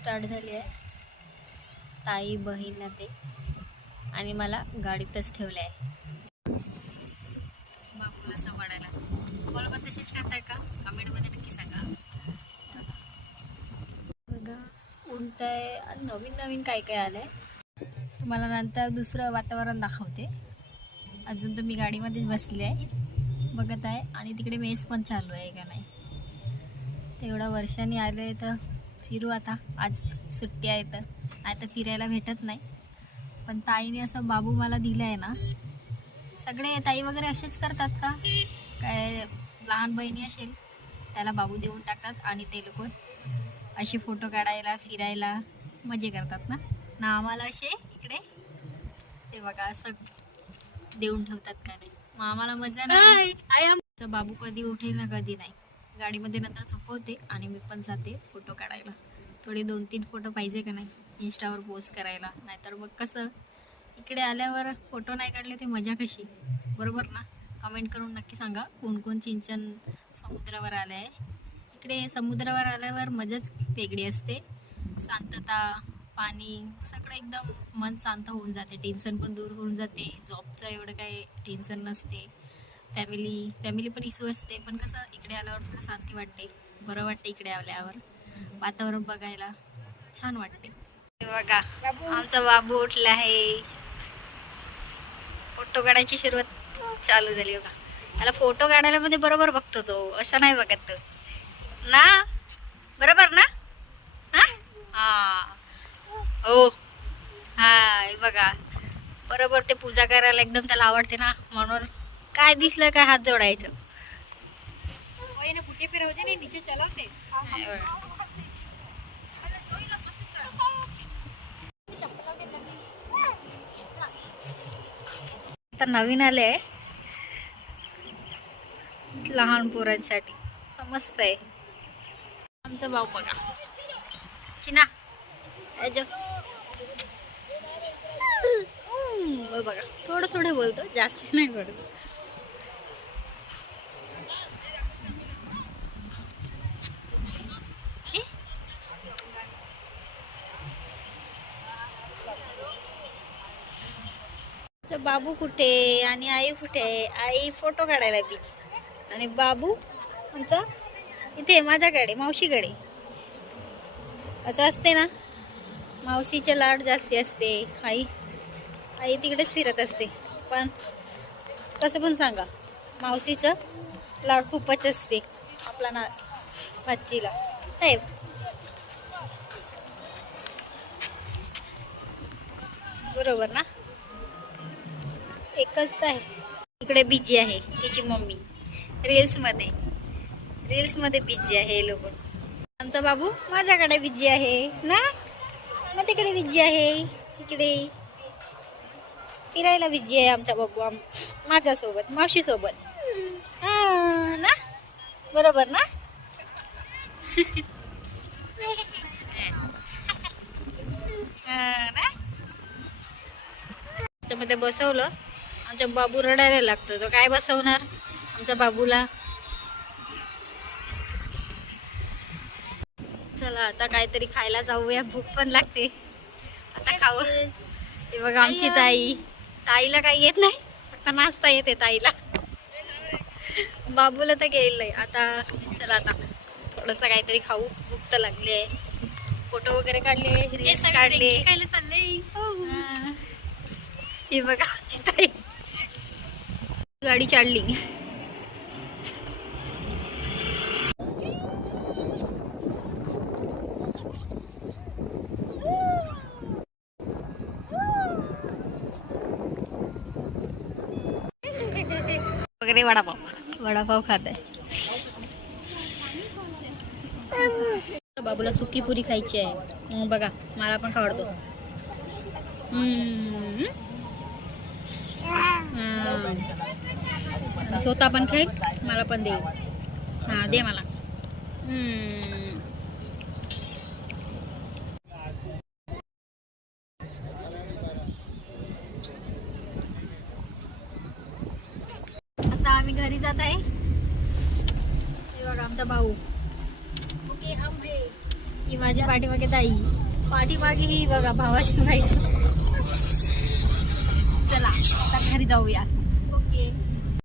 Start झाली आहे. ताई बहीण ते आणि मला गाडीतच ठेवले आहे. बाबूला सांभाळायला कॉल पण तशीच करताय का? कमेंटमध्ये नक्की सांगा. बघा उलट आहे, नवीन नवीन काय काय आलंय. तुम्हाला नंतर दुसरं वातावरण दाखवते. अजून तर मी गाडीमध्येच बसली आहे, बघत आहे. आणि तिकडे मेस पण चालू आहे का नाही. तेवढ्या वर्षांनी आले तर फिरू. आता आज सुट्टी आहे तर नाही तर फिरायला भेटत नाही. पण ताईने असं बाबू मला दिलं आहे ना. सगळे ताई वगैरे असेच करतात का काय? लहान बहिणी असेल त्याला बाबू देऊन टाकतात आणि ते लोक असे फोटो काढायला फिरायला मजे करतात ना. ना आम्हाला असे इकडे ते बघा असं देऊन ठेवतात का नाही. मग आम्हाला मजा नाही. आमचा बाबू कधी उठेल ना कधी नाही. गाडीमध्ये नंतर झोपवते आणि मी पण जाते फोटो काढायला. थोडे 2-3 फोटो पाहिजे का नाही इंस्टावर पोस्ट करायला. नाहीतर मग कसं इकडे आल्यावर फोटो नाही काढले ते मजा कशी, बरोबर ना. कमेंट करून नक्की सांगा कोण कोण चिंचण समुद्रावर आलं आहे. इकडे समुद्रावर आल्यावर मजाच वेगळी असते. शांतता, पाणी सगळं एकदम मन शांत होऊन जाते. टेन्शन पण दूर होऊन जाते. जॉबचं एवढं काही टेन्शन नसते. फॅमिली पण इश्यू असते. पण कसं इकडे आल्यावर थोडं शांती वाटते, बरं वाटते. इकडे आल्यावर वातावरण बघायला छान वाटते. बघा आमचा बाबू उठला आहे. फोटो काढायची सुरुवात चालू झाली. बघा त्याला फोटो काढायला मध्ये बरोबर बघतो तो, असा नाही बघत तो ना. बरोबर ना. हा हो हा बघा बरोबर. ते पूजा करायला एकदम त्याला आवडते ना, म्हणून काय दिसलं काय हात जोडायचं. पुटे फिरवते नाही नीचे चलावते. तर नवीन आले आहे लहान पोरांसाठी, मस्त आहे. आमचा भाऊ बघा चिना बघा थोडं थोडं बोलतो, जास्त नाही बोलतो. बाबू कुठे आणि आई कुठे? आई फोटो काढायला बीच आणि बाबू आमचा इथे माझ्याकडे मावशीकडे. असं असते ना, मावशीचे लाड जास्ती असते. आई तिकडेच फिरत असते. पण कसं पण सांगा मावशीचं लाड खूपच असते आपला ना बच्चीला. नाही बरोबर ना. एकच तर आहे इकडे बिझी आहे तिची मम्मी रील्स मध्ये बिझी आहे. हे लोक आमचा बाबू माझ्याकडे बिझी आहे ना, मग तिकडे बिझी आहे. इकडे फिरायला बिझी आहे आमचा बाबू माझ्यासोबत मावशी सोबत. हा ना बरोबर ना. मध्ये बसवलं आमच्या बाबू रडायला लागतो. तो काय बसवणार आमच्या बाबूला. चला आता काहीतरी खायला जाऊया, भूक पण लागते. आता खावं. हे बघा आमची ताईला काही येत नाही, फक्त नाचता येते ताईला. बाबूला तर गेलं नाही. आता चला आता थोडंसं काहीतरी खाऊ, भूक तर लागली आहे. फोटो वगैरे काढले, रील्स काढले. हे बघा ताई गाडी चालली. वगैरे वडापाव खात आहे. बाबूला सुकी पुरी खायची आहे. बघा मला पण आवडतो. स्वतः पण खाईल, मला पण दे. हा दे मला. आता आम्ही घरी जात आहे. हे बघा आमचा भाऊ. ओके हम है ही माझ्या पाठीमागे ताई, पाठीमागे ही बघा भावाची बाई. चला आता घरी जाऊया.